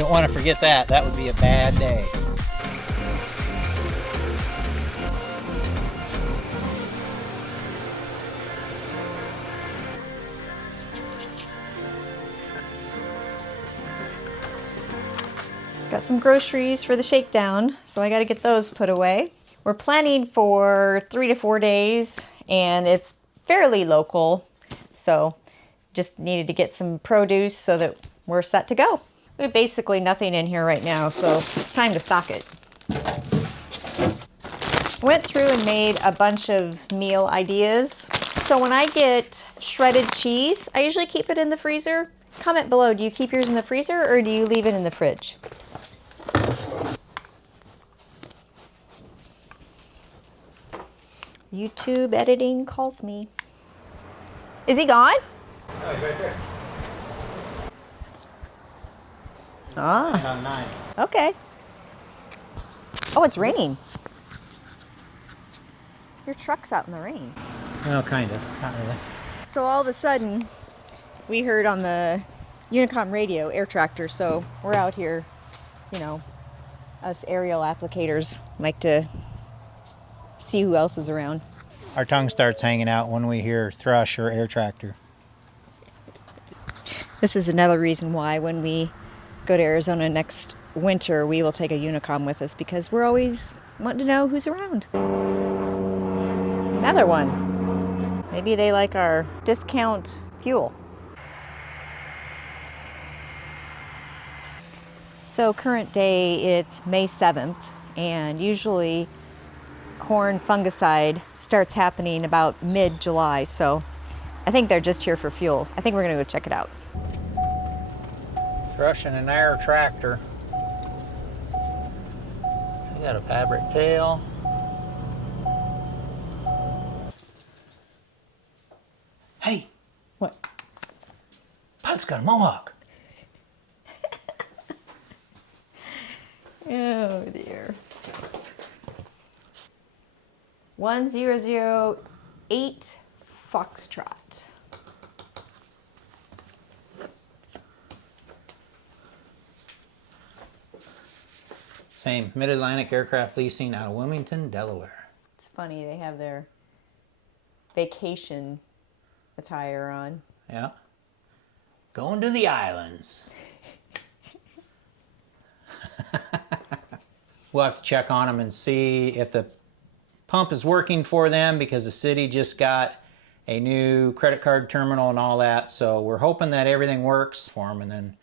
Don't want to forget that. That would be a bad day. Got some groceries for the shakedown, so I got to get those put away. We're planning for 3 to 4 days, and it's fairly local, so just needed to get some produce so that we're set to go. We have basically nothing in here right now, so it's time to stock it. Went through and made a bunch of meal ideas. So when I get shredded cheese, I usually keep it in the freezer. Comment below, do you keep yours in the freezer or do you leave it in the fridge? YouTube editing calls me. Is he gone? Oh, he's right there. Ah, On 9. okay. Oh, it's raining. Your truck's out in the rain. Well, kind of. Not really. So all of a sudden, we heard on the Unicom radio air tractor, so we're out here, you know, us aerial applicators like to see who else is around. Our tongue starts hanging out when we hear thrush or air tractor. This is another reason why when we go to Arizona next winter, we will take a Unicom with us because we're always wanting to know who's around. Another one. Maybe they like our discount fuel. So current day, it's May 7th, and usually corn fungicide starts happening about mid-July, so I think they're just here for fuel. I think we're gonna go check it out. Thrush and an air tractor. We got a fabric tail. Hey! What? Pod's got a mohawk. Oh dear. 1008 Foxtrot. Same, Mid-Atlantic Aircraft Leasing out of Wilmington, Delaware. It's funny, they have their vacation attire on. Yeah. Going to the islands. We'll have to check on them and see if the pump is working for them because the city just got a new credit card terminal and all that. So we're hoping that everything works for them, and then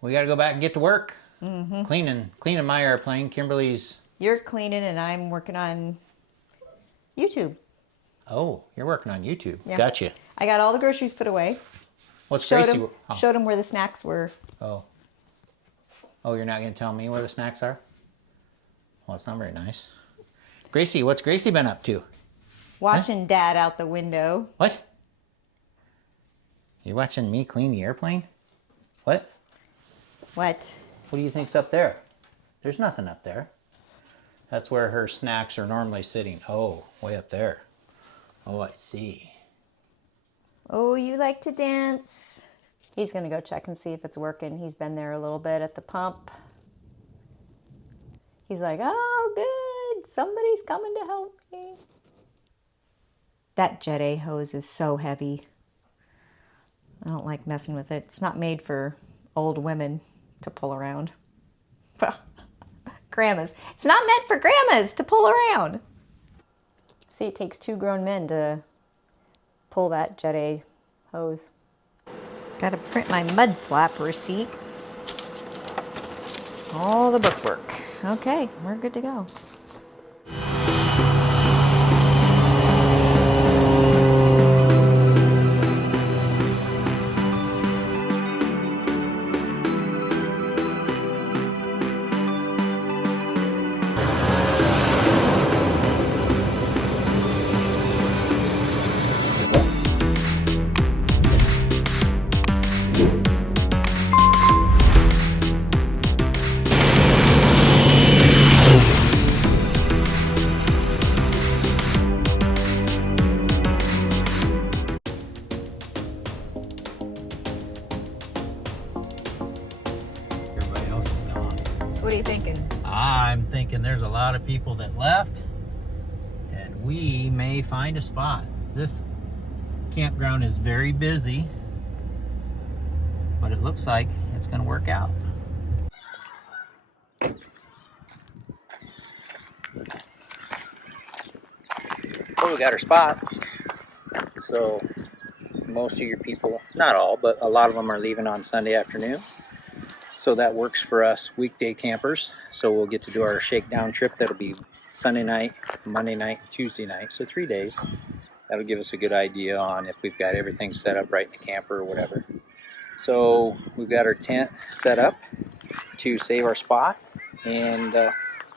we got to go back and get to work. Mm-hmm. Cleaning my airplane. Kimberly's. You're cleaning and I'm working on YouTube. Oh, you're working on YouTube. Yeah. Gotcha. I got all the groceries put away. What's Showed Gracie? him, Oh. showed him where the snacks were. Oh. Oh, you're not going to tell me where the snacks are? Well, it's not very nice. Gracie, what's Gracie been up to? Watching Dad out the window. What? You're watching me clean the airplane? What? What? What do you think's up there? There's nothing up there. That's where her snacks are normally sitting. Oh, way up there. Oh, I see. Oh, you like to dance? He's gonna go check and see if it's working. He's been there a little bit at the pump. He's like, oh, good. Somebody's coming to help me. That Jet A hose is so heavy. I don't like messing with it. It's not made for old women to pull around. Well, grandmas. It's not meant for grandmas to pull around. See, it takes 2 grown men to pull that Jet A hose. Got to print my mud flap receipt. All the bookwork. Okay, we're good to go. So what are you thinking? I'm thinking there's a lot of people that left, and we may find a spot. This campground is very busy, but it looks like it's going to work out. Well, we got our spot. So most of your people, not all, but a lot of them are leaving on Sunday afternoon. So that works for us weekday campers. So we'll get to do our shakedown trip. That'll be Sunday night, Monday night, Tuesday night. So 3 days. That'll give us a good idea on if we've got everything set up right in the camper or whatever. So we've got our tent set up to save our spot. And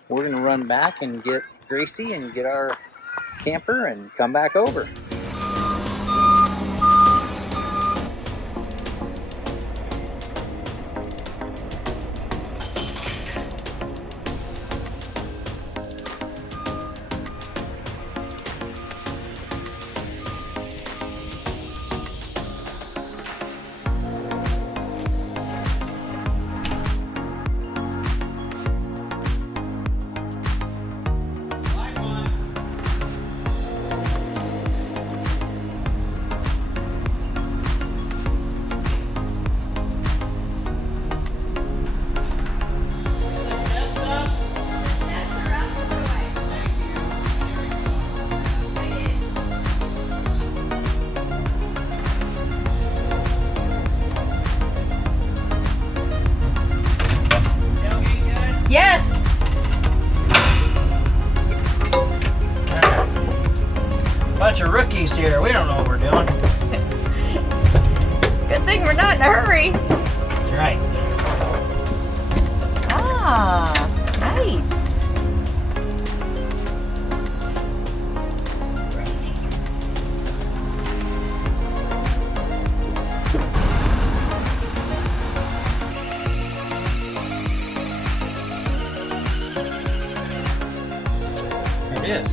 we're going to run back and get Gracie and get our camper and come back over. Yes! Bunch of rookies here. We don't know what we're doing. Good thing we're not in a hurry. That's right. Ah, nice. There it is.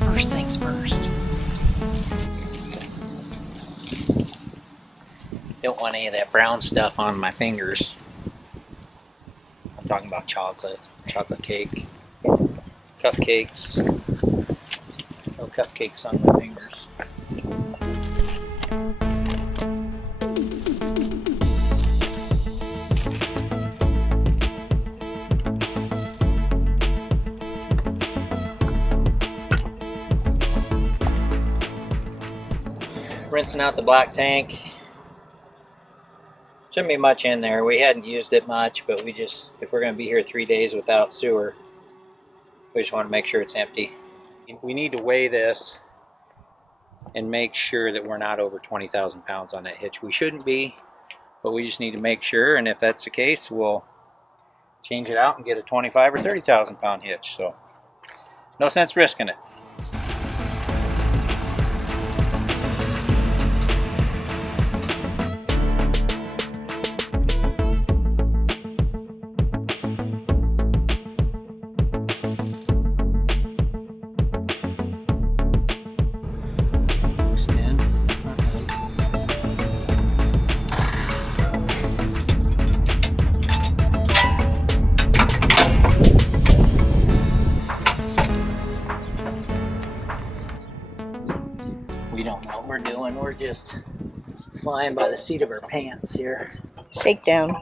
First things first. Don't want any of that brown stuff on my fingers. I'm talking about chocolate cake, cupcakes. No cupcakes on my fingers. Rinsing out the black tank. Shouldn't be much in there. We hadn't used it much, but if we're going to be here 3 days without sewer, we just want to make sure it's empty. We need to weigh this and make sure that we're not over 20,000 pounds on that hitch. We shouldn't be, but we just need to make sure, and if that's the case, we'll change it out and get a 25 or 30,000 pound hitch. So no sense risking it. We don't know what we're doing. We're just flying by the seat of our pants here. Shakedown.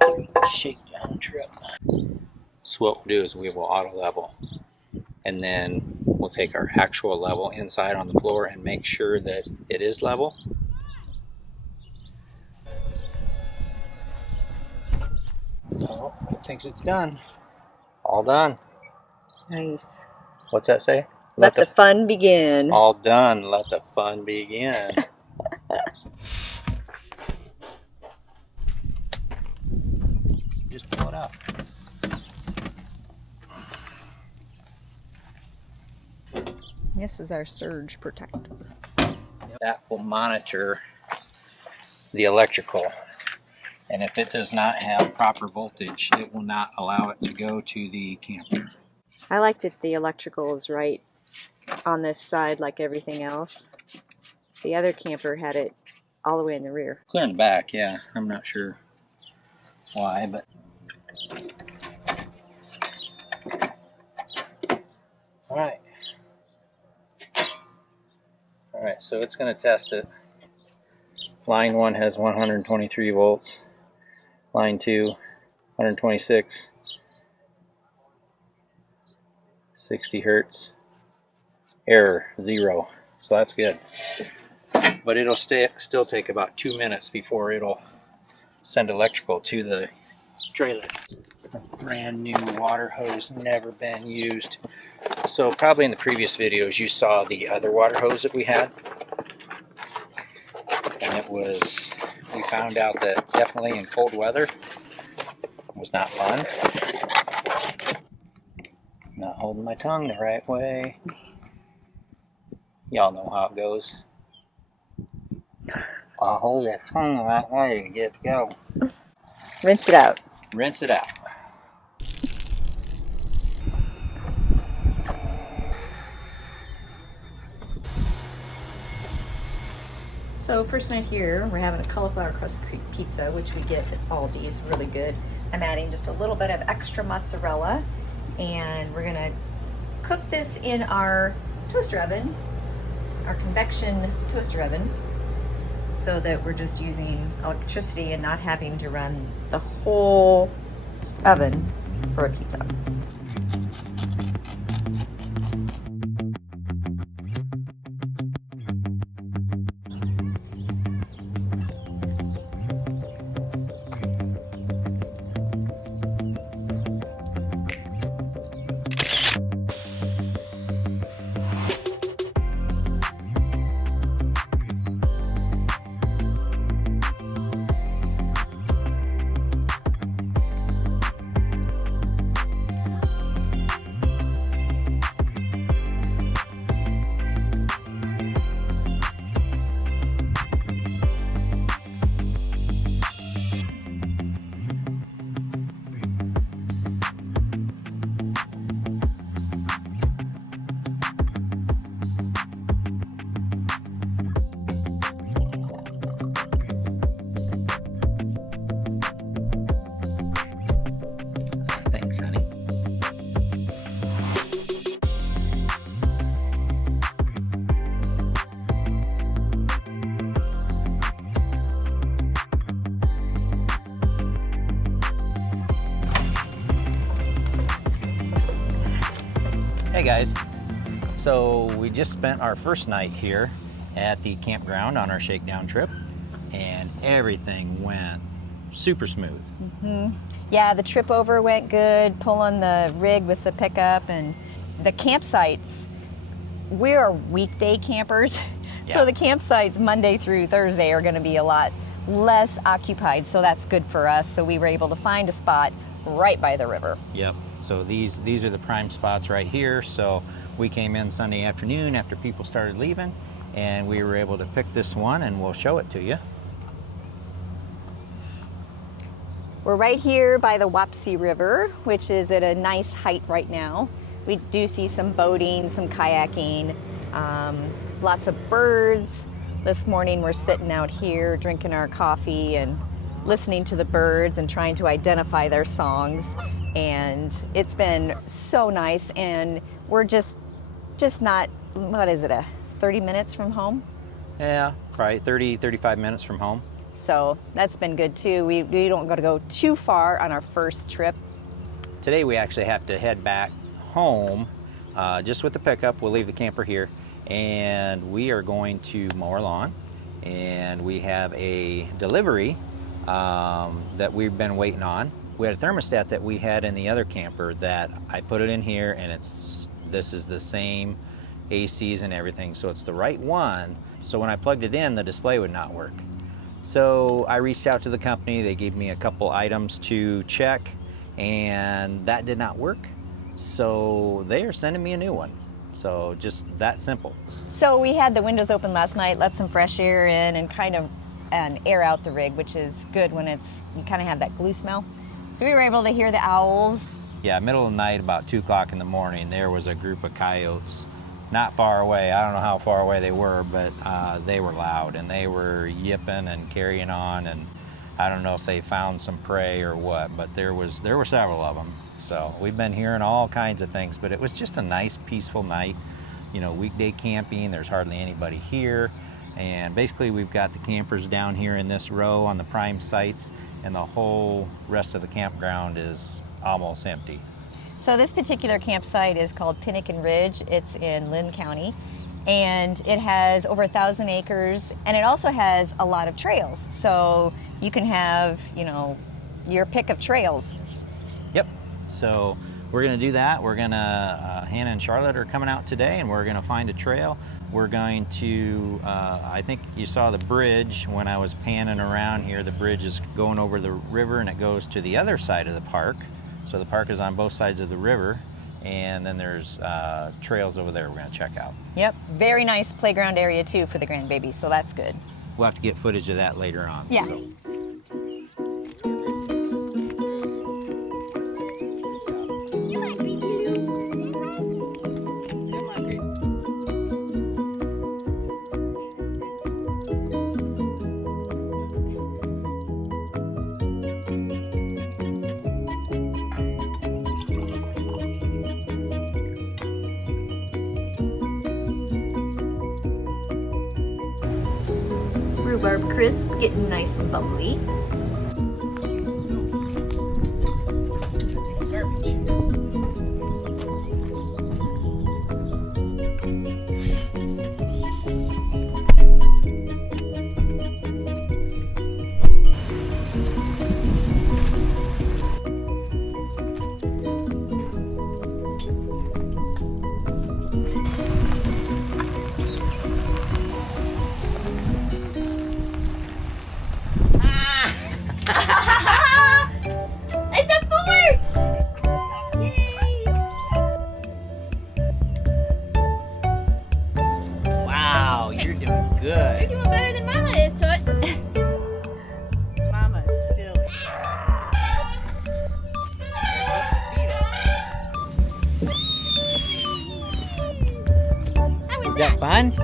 Shakedown trip. So what we'll do is we will auto level, and then we'll take our actual level inside on the floor and make sure that it is level. Oh, it thinks it's done. All done. Nice. What's that say? Let the fun begin. All done. Let the fun begin. Just pull it out. This is our surge protector. That will monitor the electrical. And if it does not have proper voltage, it will not allow it to go to the camper. I like that the electrical is right on this side like everything else. The other camper had it all the way in the rear. Clear in the back, yeah. I'm not sure why, but... Alright. Alright, so it's going to test it. Line 1 has 123 volts. Line 2, 126. 60 hertz. Error, 0. So that's good. But it'll still take about 2 minutes before it'll send electrical to the trailer. A brand new water hose, never been used. So probably in the previous videos you saw the other water hose that we had. And it was, we found out that definitely in cold weather was not fun. Not holding my tongue the right way. Y'all know how it goes. I'll hold your tongue the right way to get to go. Rinse it out. Rinse it out. So first night here, we're having a cauliflower crust pizza, which we get at Aldi's, really good. I'm adding just a little bit of extra mozzarella, and we're gonna cook this in our toaster oven, our convection toaster oven, so that we're just using electricity and not having to run the whole oven for a pizza. Thanks, honey. Hey guys, so we just spent our first night here at the campground on our shakedown trip, and everything went super smooth. Yeah, the trip over went good, pulling the rig with the pickup, and the campsites, we are weekday campers, Yeah. so the campsites Monday through Thursday are going to be a lot less occupied, so that's good for us. So we were able to find a spot right by the river. Yep, so these are the prime spots right here. So we came in Sunday afternoon after people started leaving, and we were able to pick this one, and we'll show it to you. We're right here by the Wapsie River, which is at a nice height right now. We do see some boating, some kayaking, lots of birds. This morning we're sitting out here drinking our coffee and listening to the birds and trying to identify their songs. And it's been so nice, and we're just not, what is it, 30 minutes from home? Yeah, probably 35 minutes from home. So that's been good too. We don't got to go too far on our first trip. Today we actually have to head back home just with the pickup. We'll leave the camper here, and we are going to mow our lawn, and we have a delivery that we've been waiting on, we had a thermostat that we had in the other camper that I put it in here, and this is the same ACs and everything, so it's the right one. So when I plugged it in, the display would not work. So I reached out to the company. They gave me a couple items to check, and that did not work. So they are sending me a new one. So just that simple. So we had the windows open last night, let some fresh air in and kind of air out the rig, which is good when you kind of have that glue smell. So we were able to hear the owls. Yeah, middle of the night, about 2 o'clock in the morning, there was a group of coyotes not far away. I don't know how far away they were, but they were loud, and they were yipping and carrying on, and I don't know if they found some prey or what, but there were several of them. So we've been hearing all kinds of things, but it was just a nice, peaceful night. You know, weekday camping, there's hardly anybody here, and basically we've got the campers down here in this row on the prime sites, and the whole rest of the campground is almost empty. So this particular campsite is called Pinnakin Ridge. It's in Lynn County, and it has over 1,000 acres, and it also has a lot of trails. So you can have, you know, your pick of trails. Yep. So we're going to do that. We're going to, Hannah and Charlotte are coming out today, and we're going to find a trail. We're going to, I think you saw the bridge when I was panning around here. The bridge is going over the river, and it goes to the other side of the park. So the park is on both sides of the river, and then there's trails over there we're going to check out. Yep, very nice playground area too for the grandbaby, so that's good. We'll have to get footage of that later on. Yeah. So. Rhubarb crisp, getting nice and bubbly. Is that fun?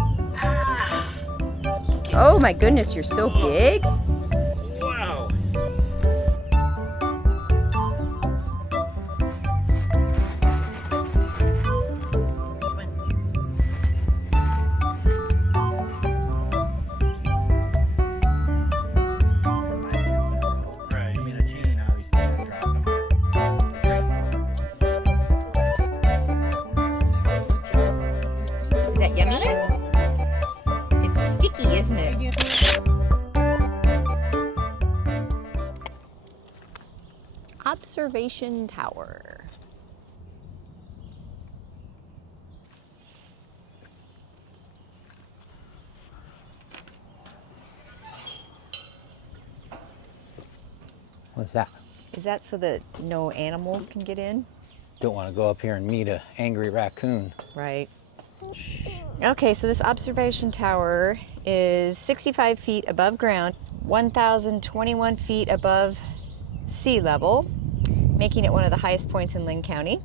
Oh my goodness, you're so big. Wow. Is that yummy? It's sticky, isn't it? Observation tower. What's that? Is that so that no animals can get in? Don't want to go up here and meet an angry raccoon. Right. Okay, so this observation tower is 65 feet above ground, 1,021 feet above sea level, making it one of the highest points in Lynn County.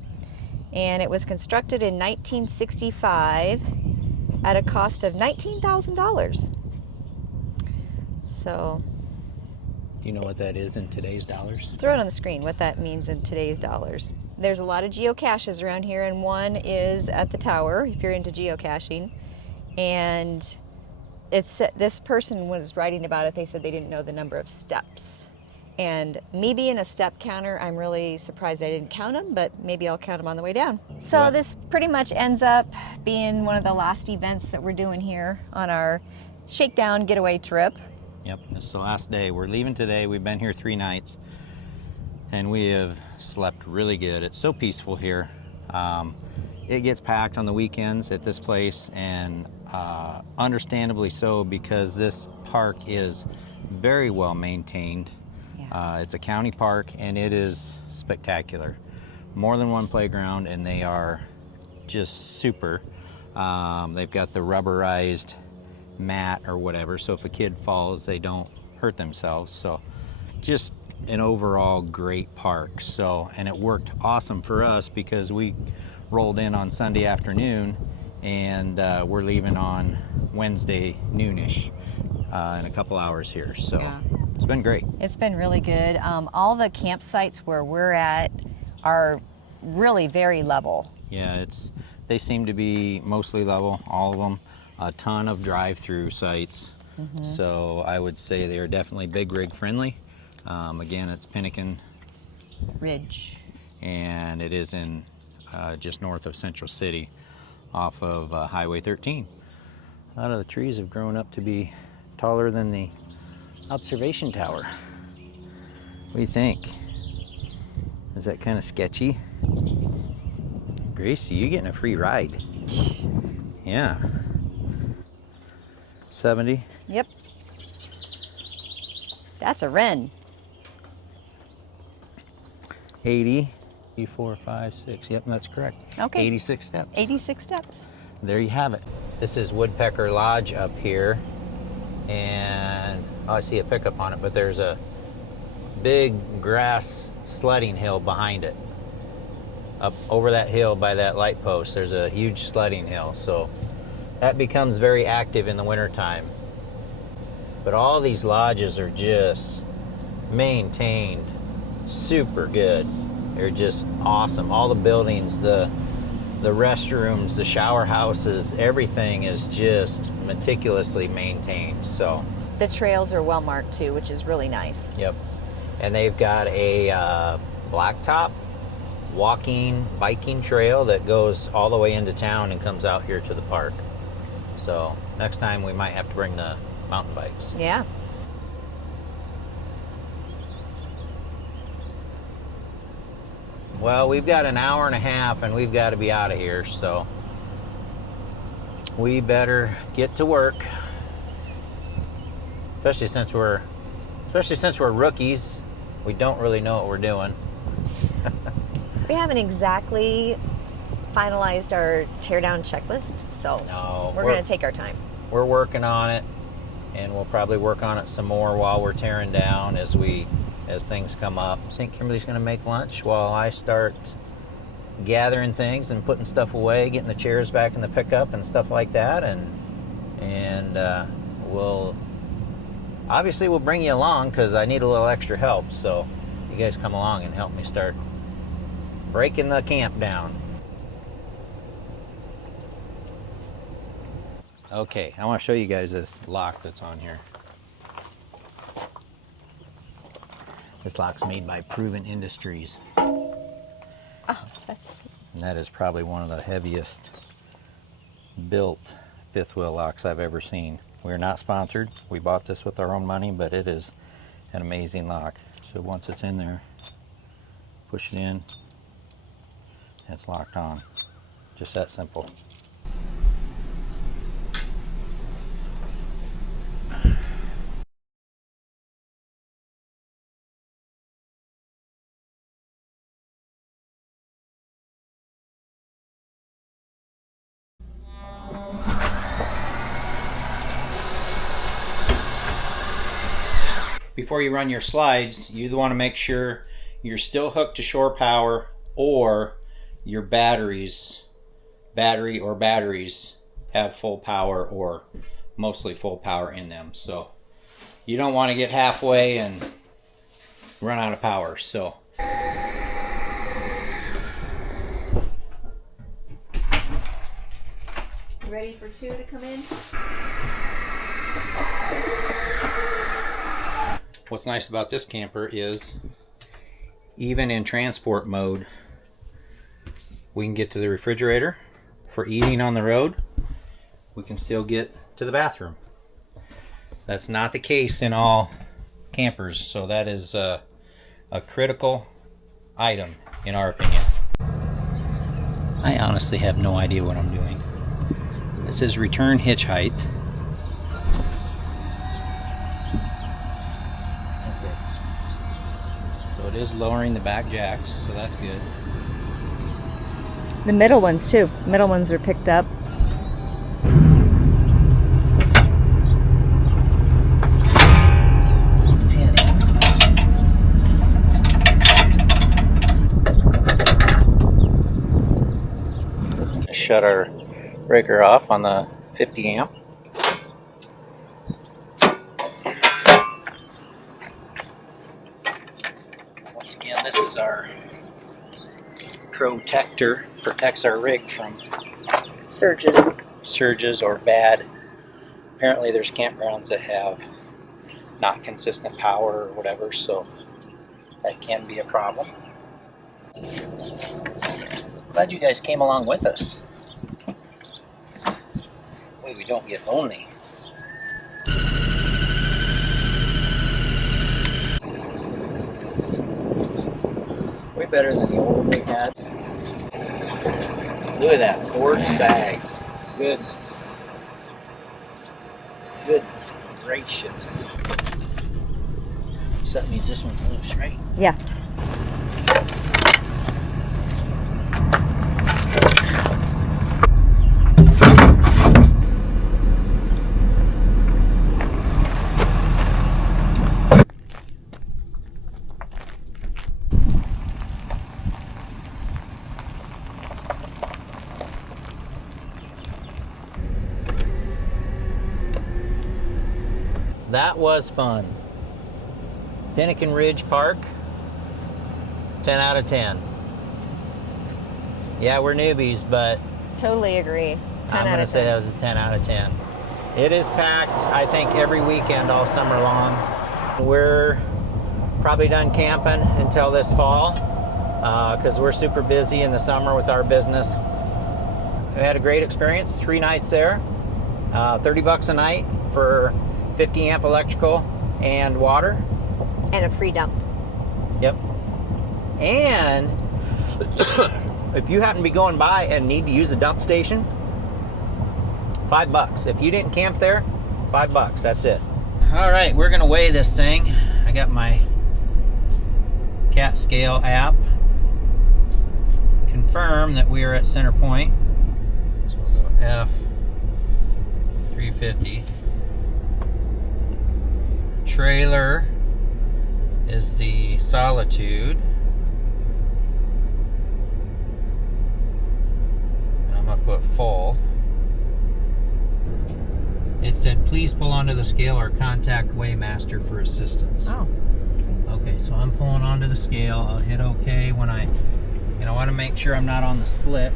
And it was constructed in 1965 at a cost of $19,000. So You know what that is in today's dollars? throw it on the screen, what that means in today's dollars. There's a lot of geocaches around here, and one is at the tower, if you're into geocaching. And this person was writing about it, they said they didn't know the number of steps. And me being a step counter, I'm really surprised I didn't count them, but maybe I'll count them on the way down. So Yeah. this pretty much ends up being one of the last events that we're doing here on our shakedown getaway trip. Yep, this is the last day. We're leaving today. We've been here 3 nights. and we have slept really good. It's so peaceful here. It gets packed on the weekends at this place, and understandably so, because this park is very well maintained. Yeah. It's a county park, and it is spectacular. More than one playground, and they are just super. They've got the rubberized mat or whatever, so if a kid falls, they don't hurt themselves. So just an overall great park. So, and it worked awesome for us because we rolled in on Sunday afternoon, and we're leaving on Wednesday noonish in a couple hours here. So Yeah. It's been great. It's been really good. All the campsites where we're at are really very level. Yeah, they seem to be mostly level, all of them. A ton of drive-through sites. So I would say they are definitely big rig friendly. Again, it's Pinnakin Ridge. and it is in just north of Central City off of Highway 13. A lot of the trees have grown up to be taller than the observation tower. What do you think? Is that kind of sketchy? Gracie, you getting a free ride. Yeah. 70. Yep. That's a wren. 80. 4, 5, 6. Yep, that's correct. Okay. 86 steps. 86 steps. There you have it. This is Woodpecker Lodge up here. And I see a pickup on it, but there's a big grass sledding hill behind it. Up over that hill by that light post, there's a huge sledding hill. So that becomes very active in the wintertime. But all these lodges are just maintained super good. They're just awesome. All the buildings, the restrooms, the shower houses, everything is just meticulously maintained. So The trails are well marked too, which is really nice. yep. And they've got a blacktop walking, biking trail that goes all the way into town and comes out here to the park. So next time we might have to bring the mountain bikes. Yeah. Well, we've got an hour and a half and we've got to be out of here, so we better get to work. Especially since we're rookies. We don't really know what we're doing. We haven't exactly finalized our teardown checklist, so No, we're going to take our time. We're working on it, and we'll probably work on it some more while we're tearing down as things come up. I think Kimberly's going to make lunch while I start gathering things and putting stuff away, getting the chairs back in the pickup and stuff like that, and we'll bring you along because I need a little extra help. So you guys come along and help me start breaking the camp down. Okay, I want to show you guys this lock that's on here. This lock's made by Proven Industries. Oh, And that is probably one of the heaviest built fifth wheel locks I've ever seen. We're not sponsored. We bought this with our own money, but it is an amazing lock. So once it's in there, push it in, and it's locked on. Just that simple. Before you run your slides, you want to make sure you're still hooked to shore power, or your battery or batteries have full power or mostly full power in them. So you don't want to get halfway and run out of power. So ready for 2 to come in? what's nice about this camper is even in transport mode, we can get to the refrigerator for eating on the road. We can still get to the bathroom. That's not the case in all campers, so that is a critical item, in our opinion. I honestly have no idea what I'm doing. This is return hitch height. Okay. So it is lowering the back jacks, so that's good. The middle ones too. Middle ones are picked up. Shut our breaker off on the 50 amp. Once again, this is our protector, protects our rig from surges or bad. Apparently there's campgrounds that have not consistent power or whatever, so that can be a problem. Glad you guys came along with us. Way we don't get lonely. Way better than the old one we had. Look at that Ford Sag. Goodness. Goodness gracious. So that means this one's loose, right? Yeah. That was fun. Pinnakin Ridge Park, 10 out of 10. Yeah, we're newbies, but Totally agree. 10 I'm out going to of say 10. that was a 10 out of 10. It is packed, I think, every weekend all summer long. We're probably done camping until this fall because we're super busy in the summer with our business. We had a great experience, 3 nights there, $30 a night for 50 amp electrical and water. And a free dump. Yep. And if you happen to be going by and need to use a dump station, $5. If you didn't camp there, $5. That's it. All right, we're gonna weigh this thing. I got my cat scale app. Confirm that we are at center point. So we'll go F 350. Trailer is the Solitude. And I'm gonna put full. It said, please pull onto the scale or contact Weighmaster for assistance. Oh. Okay, so I'm pulling onto the scale. I'll hit OK when I want to make sure I'm not on the split.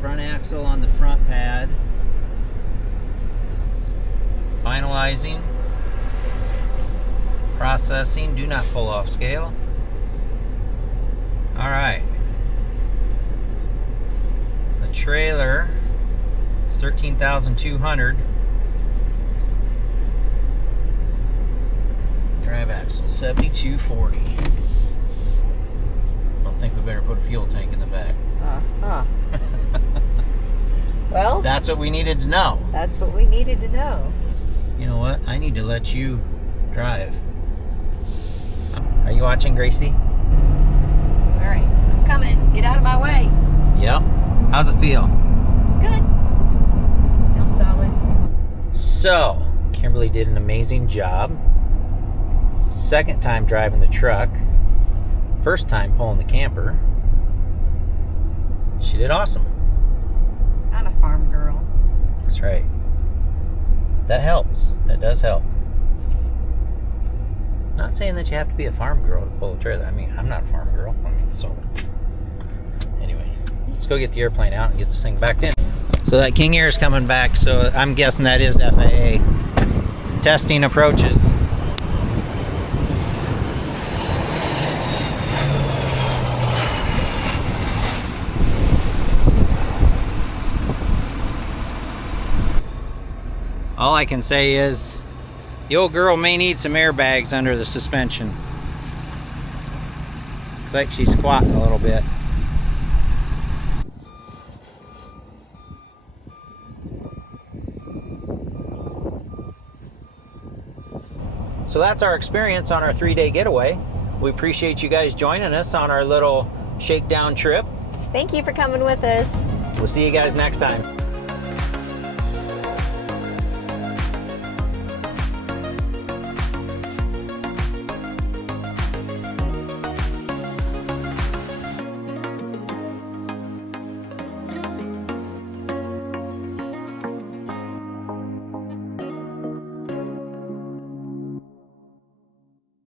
Front axle on the front pad. Finalizing. Processing. Do not pull off scale. All right. The trailer is 13,200. Drive axle 7240. Don't think we better put a fuel tank in the back. Well, That's what we needed to know. that's what we needed to know. You know what? I need to let you drive. Are you watching, Gracie? All right, I'm coming. Get out of my way. Yep. How's it feel? Good. Feels solid. So, Kimberly did an amazing job. Second time driving the truck. First time pulling the camper. She did awesome. I'm a farm girl. That's right. That helps. That does help. Not saying that you have to be a farm girl to pull a trailer. I mean, I'm not a farm girl. So anyway, let's go get the airplane out and get this thing back in. So that King Air is coming back. So I'm guessing that is FAA. Testing approaches. All I can say is the old girl may need some airbags under the suspension. Looks like she's squatting a little bit. So that's our experience on our 3-day getaway. We appreciate you guys joining us on our little shakedown trip. Thank you for coming with us. We'll see you guys next time.